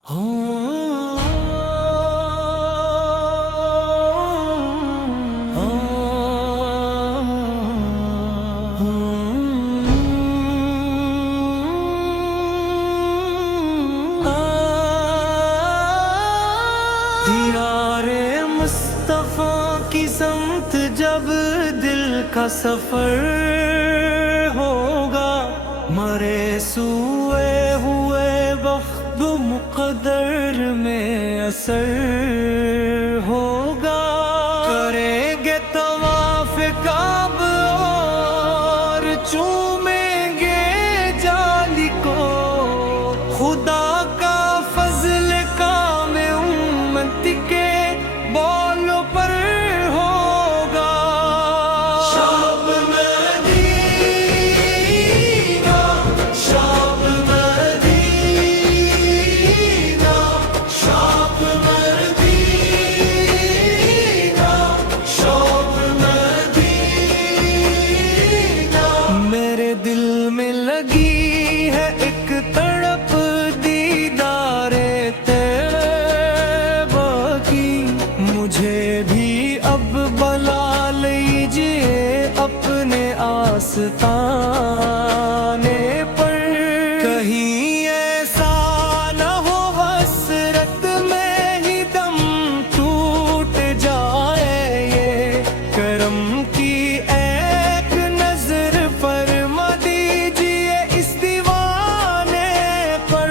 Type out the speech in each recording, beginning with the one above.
دیارے مصطفیٰ کی سمت جب دل کا سفر ہوگا، مرے سوئے ہوئے وقت مقدر میں اثر ہوگا، کریں گے طواف کعبہ اور چومیں گے جالی کو، خدا کا فضل کام امت کے بولوں پر ہوگا۔ شاب مدینہ، شاب مدینہ، شاب مدینہ، شاب مدینہ، میرے دل میں لگی ہے ایک تڑپ دیدار طیبہ کی، مجھے بھی اب بلا لیجئے اپنے آستانے پر، کہیں ایسا نہ ہو حسرت میں ہی دم ٹوٹ جائے، یہ کرم کی ایک نظر فرما دیجئے اس دیوانے پر،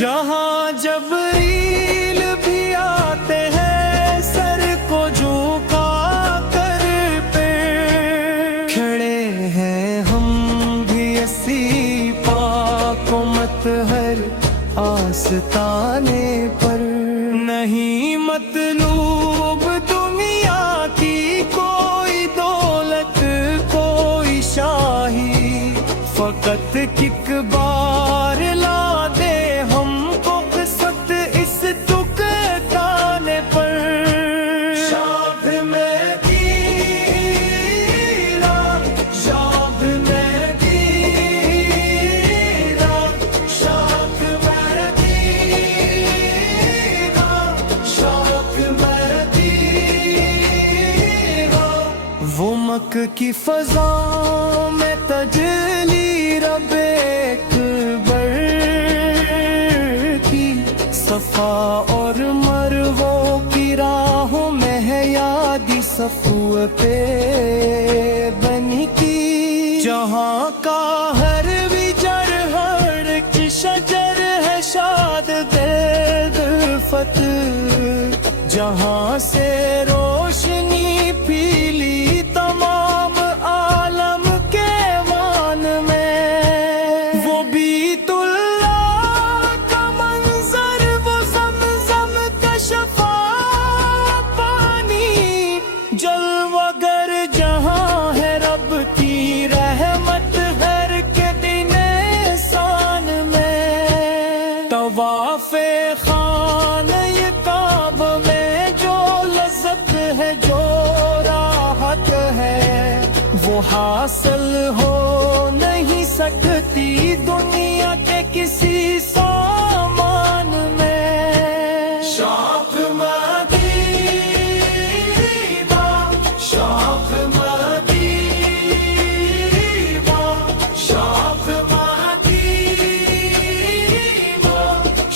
جہاں جبریل بھی آتے ہیں سر کو جھکا کر پہ، کھڑے ہیں ہم بھی اسی پاک و مطہر آستانے پر، نہیں مطلوب دنیا کی کوئی دولت کوئی شاہی، فقط ایک بار لا دے ہم کو قسمت اس دکانے پر۔ شاب مدینہ، شاب مدینہ، شاب مدینہ، شاب مدینہ، وہ مکہ کی فضا میں تجلی رب اکبر کی، صفا اور مروہ کی راہوں میں ہے یادی صفو پہ بنی کی، جہاں کا ہر وجر ہر کی شجر ہے شاد گرد فتح، جہاں سے روشنی پھیلی تمام عالم کے وان میں، وہ بیت اللہ کا منظر، وہ زمزم کا شفا پانی، جلوہ گر جہاں ہے رب کی رحمت ہر کے دن احسان میں، طواف خانہ کعبہ میں جو لذت ہے جو راحت ہے، وہ حاصل ہو نہیں سکتی دنیا کے کسی سامان میں۔ شاخ مدینہ، شاخ مدینہ، شاخ مدینہ،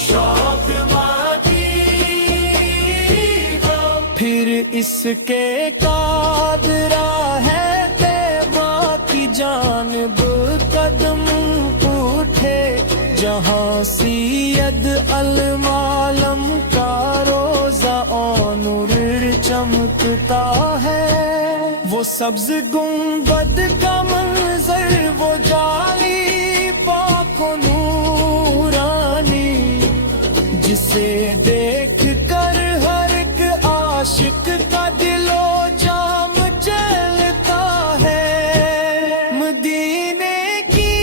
شاخ مدینہ، پھر اس کے قادرہ ہے طیبہ کی جانب قدم اٹھے، جہاں سید المعلم کا روزہ نور چمکتا ہے، وہ سبز گنبد کا منظر، وہ جالی پاک و نورانی، جسے دیکھ کر ہر ایک عاشق کا دل و جام چلتا ہے، مدینے کی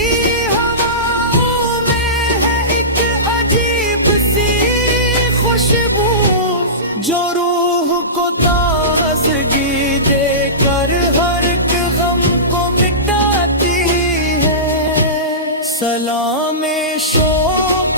ہواؤں میں ہے ایک عجیب سی خوشبو، جو روح کو تازگی دے کر ہر ایک غم کو مٹاتی ہے، سلام شوق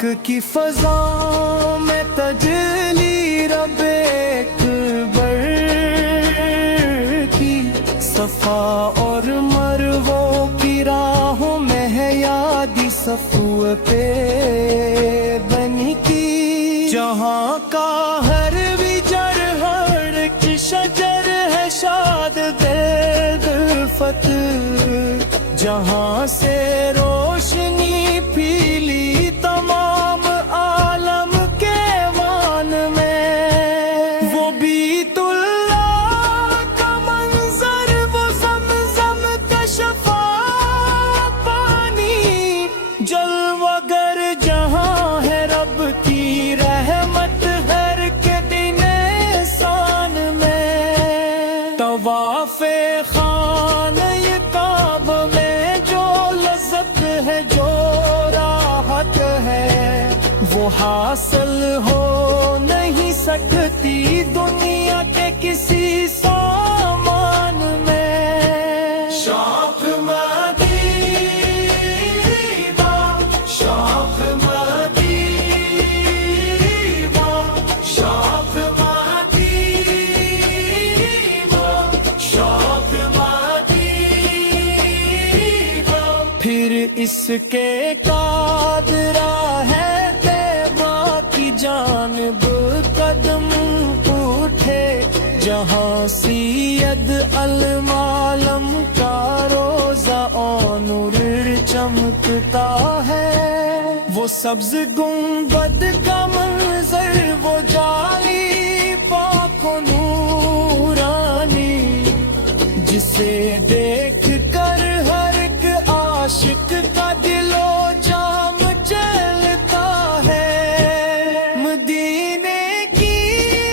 پاک کی فضا میں تجلی رب اکبر کی، صفا اور مروہ کی راہوں میں ہے یادی صفو پہ بنی کی، جہاں کا ہر وجر ہر ایک شجر ہے شاد درد فتح، جہاں سے روشنی پھیلی تمام عالم کے وان میں، وہ بیت اللہ کا منظر، وہ زمزم کا شفا پانی، جلوہ گر جہاں ہے رب کی رحمت ہر کے دن احسان میں، طواف خانہ کعبہ میں جو لذت ہے جو راحت ہے، وہ حاصل ہو نہیں سکتی دنیا کے کسی سامان میں، شوق مدینہ، شوق مدینہ، شوق مدینہ، شوق مدینہ، پھر اس کے قادرہ ہے طیبہ کی جانب قدم اٹھے، جہاں سید المعلم کا روزہ نور چمکتا ہے، وہ سبز گنبد کا منظر، وہ جالی پاک و نورانی، جسے دیکھ کر ہر ایک عاشق کا دل و جام چلتا ہے، مدینے کی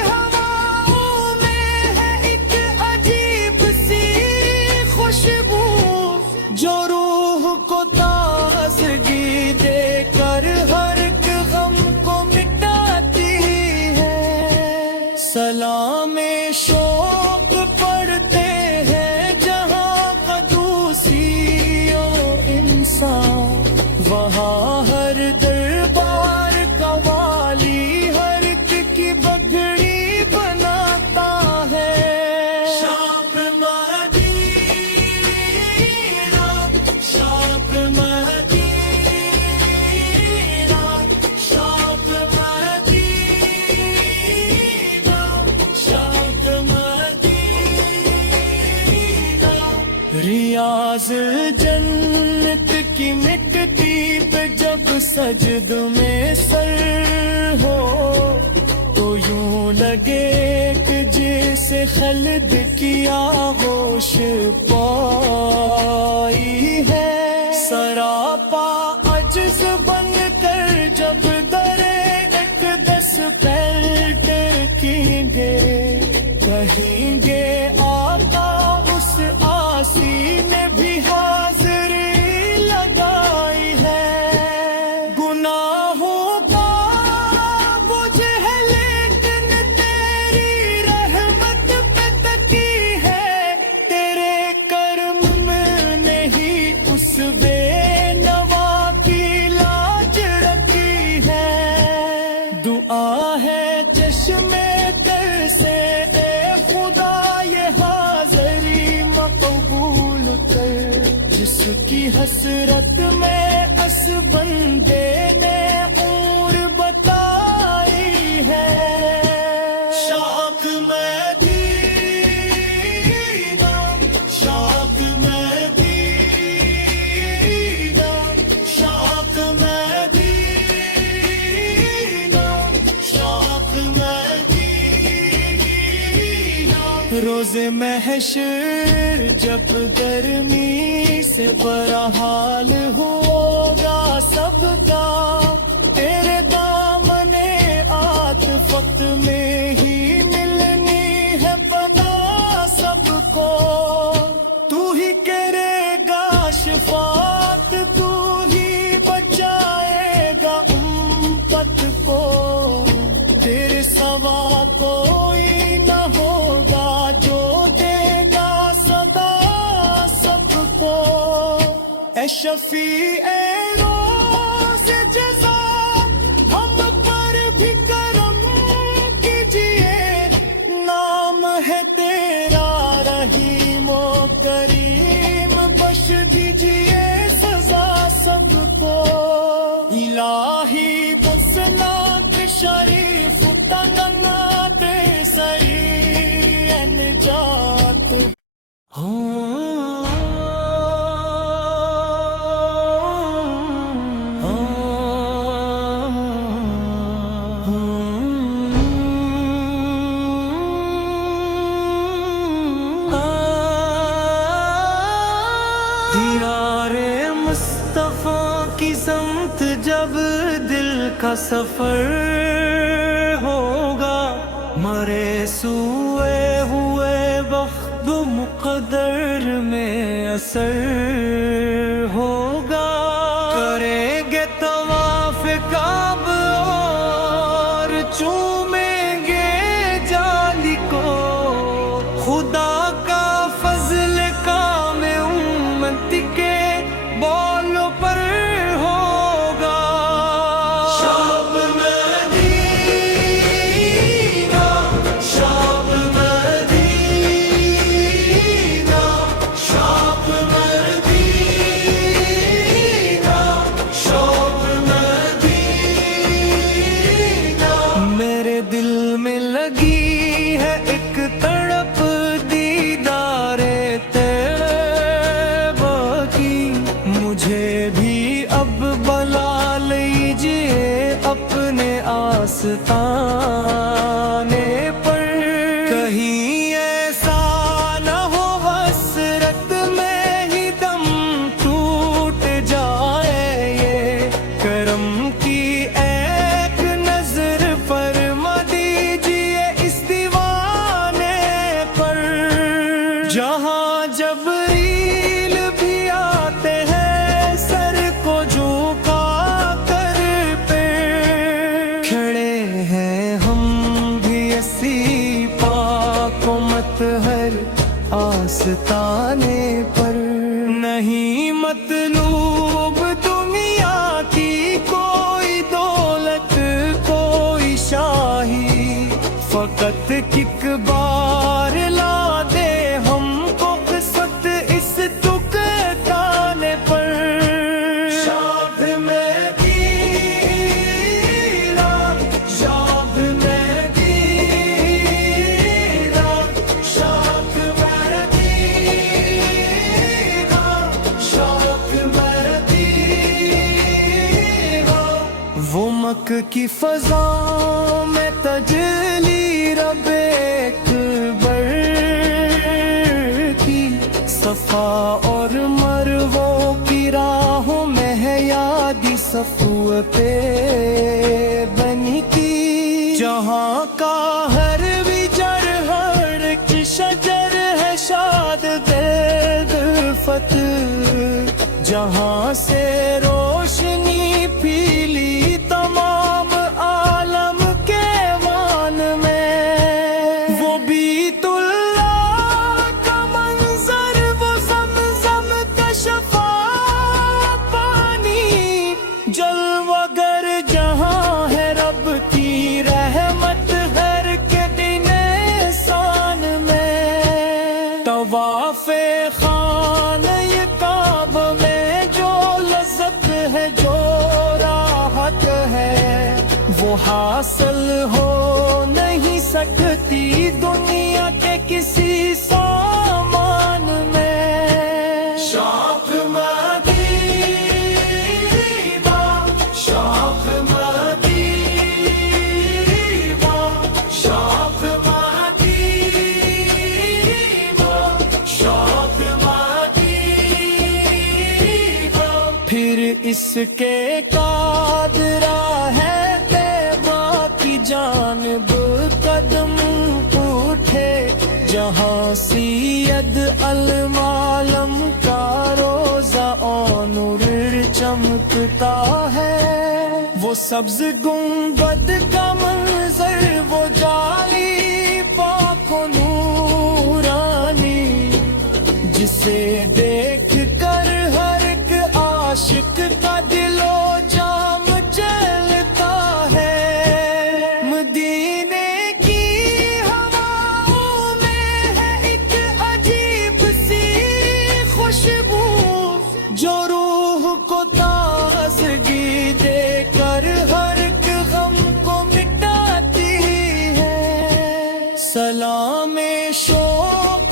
ہواؤں میں ہے ایک عجیب سی خوشبو، جو روح کو تازگی دے کر ہر ایک غم کو مٹاتی ہے، سلام شوق پڑھتے ہیں جہاں قدوسی و انسان، وہاں ہر دربار کا والی ہر ایک کی بگڑی بناتا ہے، شوق مدینہ، شوق مدینہ، شوق مدینہ، شوق مدینہ، ریاض جنت کی مٹی پہ جب سجد میں سر ہو، تو یوں لگے کہ جیسے خلد کی آغوش پائی ہے، سراپا عجز بن کر جب در اقدس پلٹ کیں گے، کہیں گے آقا اس آسی نے بھی حاضری لگائی ہے، گناہوں کا بوجھ ہے لیکن تیری رحمت پہ تکی ہے، تیرے کرم نے ہی اس بے نوا کی لاج رکھی ہے، دعا ہے چشم تر سے اے خدا یہ حاضری مقبول کر، جس کی حسرت میں اس بندے نے عمر بتائی ہے، شوق مدینہ، شوق مدینہ، شوق مدینہ، شوق مدینہ، روز محشر جب گرمی سے برا حال ہوگا سب کا، تیرے دامن عاطفت میں ہی ملنی ہے پناہ سب کو، تو ہی کرے گا شفاعت، تو ہی بچائے گا امت کو، تیرے سوا کوئی نہ ہوگا جو دے گا صدا سب کو، اے شفیع روز جزا کا سفر ہوگا، مرے سوئے ہوئے وقت مقدر میں اثر ہوگا، کریں گے طواف کعبہ اور چومیں گے جالی کو، خدا کا فضل کام امت کے بولوں پر ہوگا، شاب مدینہ، شاب مدینہ، شاب مدینہ، شاب مدینہ، میرے دل میں لگی ہے ایک تڑپ دیدار طیبہ کی، مجھے بھی اب بلا لیجئے اپنے آستانے پر، کہیں ایسا نہ ہو حسرت میں ہی دم ٹوٹ جائے، یہ کرم کی ایک نظر فرما دیجئے اس دیوانے پر، جہاں جبریل بھی آتے ہیں سر کو جھکا کر پہ، کھڑے ہیں ہم بھی اسی پاک و مطہر آستانے پر، نہیں مطلوب دنیا کی کوئی دولت کوئی شاہی، فقط ایک بار لا دے ہم کو قسمت اس دکانے پر، شاب مدینہ، شاب مدینہ، شاب مدینہ، شاب مدینہ، وہ مکہ کی فضا میں تجلی رب اکبر کی، صفا اور مروہ کی راہوں میں ہے یادی صفو پہ بنی کی، جہاں کا ہر وجر ہر ایک شجر ہے شاد گرد فتح، جہاں سے روشنی پھیلی تمام عالم کے وان میں، وہ بیت اللہ کا منظر، وہ زمزم کا شفاف پانی، جلوہ گر جہاں ہے رب کی رحمت ہر کے دن احسان میں، طواف خانہ کعبہ میں جو لذت ہے جو راحت ہے، وہ حاصل ہو نہیں سکتی دنیا کے کسی سامان میں، شاب مدینہ، شاب مدینہ، شاب مدینہ، شاب مدینہ، پھر اس کے قادرہ ہے طیبہ کی جانب قدم اٹھے، جہاں سید المعلم کا روزہ نور چمکتا ہے، وہ سبز گنبد کا منظر، وہ جالی پاک و نورانی، جسے دیکھ کر ہر ایک عاشق کا دل و جام چلتا ہے، مدینے کی ہواؤں میں ہے ایک عجیب سی خوشبو، جو روح کو تازگی دے کر ہر ایک غم کو مٹاتی ہے، سلام شوق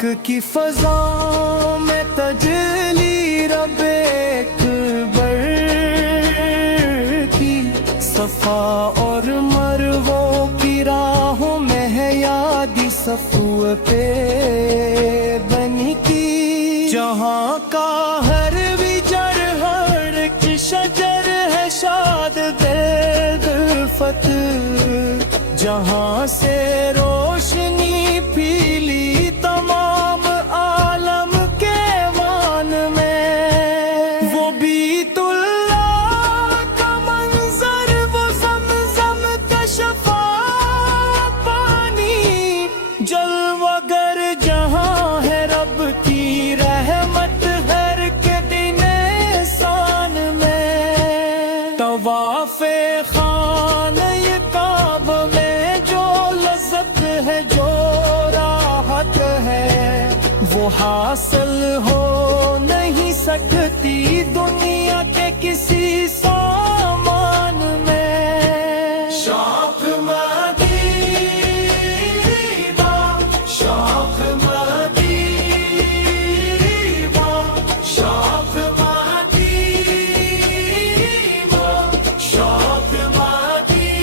پاک کی فضا میں تجلی رب اکبر کی، صفا اور مروہ کی راہوں میں ہے یادی صفو پہ بنی کی، جہاں کا ہر وجر ہر ایک شجر ہے شاد دلفت، جہاں سے روشنی پھیلی تمام عالم کے وان میں، وہ بیت اللہ کا منظر، وہ زمزم کا شفا پانی، جلوہ گر جہاں ہے رب کی رحمت ہر کے دن احسان میں، طواف خانہ کعبہ میں جو لذت ہے جو راحت ہے، وہ حاصل ہو نہیں سکتی دنیا کے کسی سامان میں۔ شوق مدینہ، شوق مدینہ، شوق مدینہ، شوق مدینہ،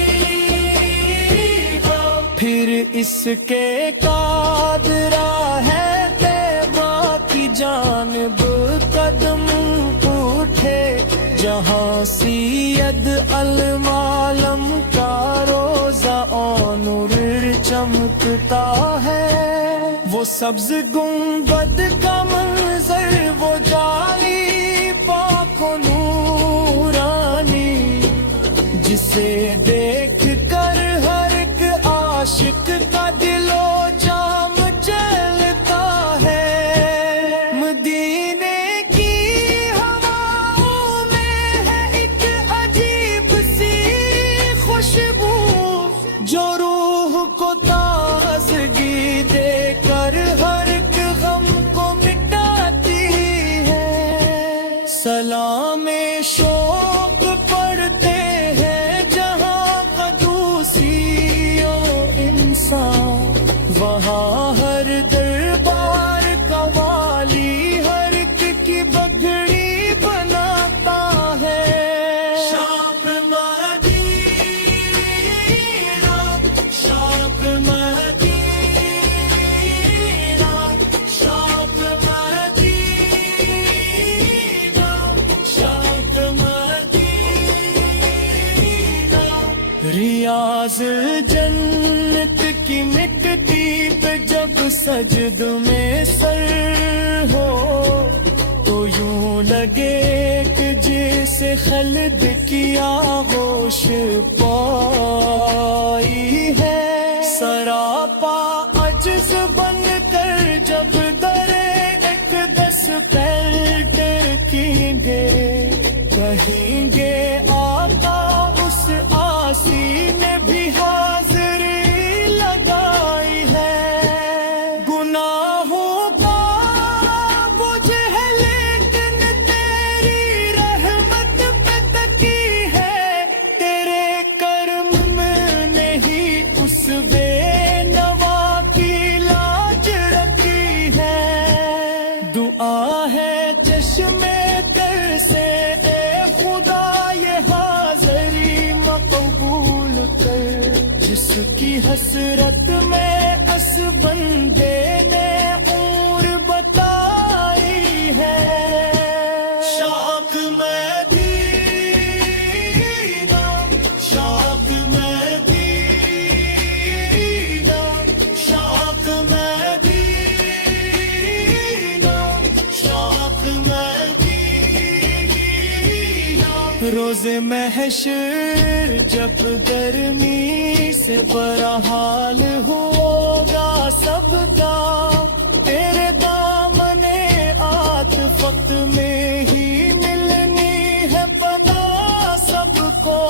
پھر اس کے قادرہ ہے طیبہ کی جانب قدم اٹھے، جہاں سید المعلم کا روزہ نور چمکتا ہے، وہ سبز گنبد کا منظر، وہ جالی پاک و نورانی، جسے دیکھ کر ہر ایک عاشق کا دل و جام چلتا ہے، مدینے کی ہواؤں میں ہے ایک عجیب سی خوشبو، جو روح کو تازگی دے کر ہر ایک غم کو مٹاتی ہے، سلام شوق پڑھتے ہیں جہاں قدوسی و انسان، وہاں ہر دربار کا والی ہر ایک کی بگڑی بناتا ہے۔ شوق مدینہ، شوق مدینہ، شوق مدینہ، شوق مدینہ، ریاض جنت کی مٹی پہ جب سجد میں سر ہو، تو یوں لگے کہ جیسے خلد کی آغوش پائی ہے، سراپا عجز بن کر جب در اقدس پلٹ کیں گے، کہیں گے آقا اس آسی نے بھی حاضری لگائی ہے، گناہوں کا بوجھ ہے لیکن تیری رحمت پہ تکی ہے، تیرے کرم نے ہی اس بے نوا کی لاج رکھی ہے، دعا ہے چشم تر سے اے خدا یہ حاضری مقبول کر، جس کی حسرت میں اس بندے نے عمر بتائی ہے۔ شوق مدینہ، شوق مدینہ، شوق مدینہ، شوق مدینہ، روز محشر جب گرمی سے برا حال ہوگا سب کا، تیرے دامن عاطفت میں ہی ملنی ہے پناہ سب کو،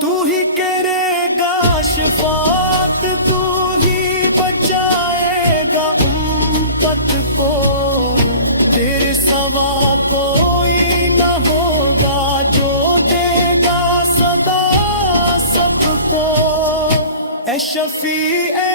تو ہی کرے گا شفاعت، تو ہی بچائے گا امت کو، تیرے سوا کوئی نہ ہوگا جو دے گا صدا سب کو، اے شفیع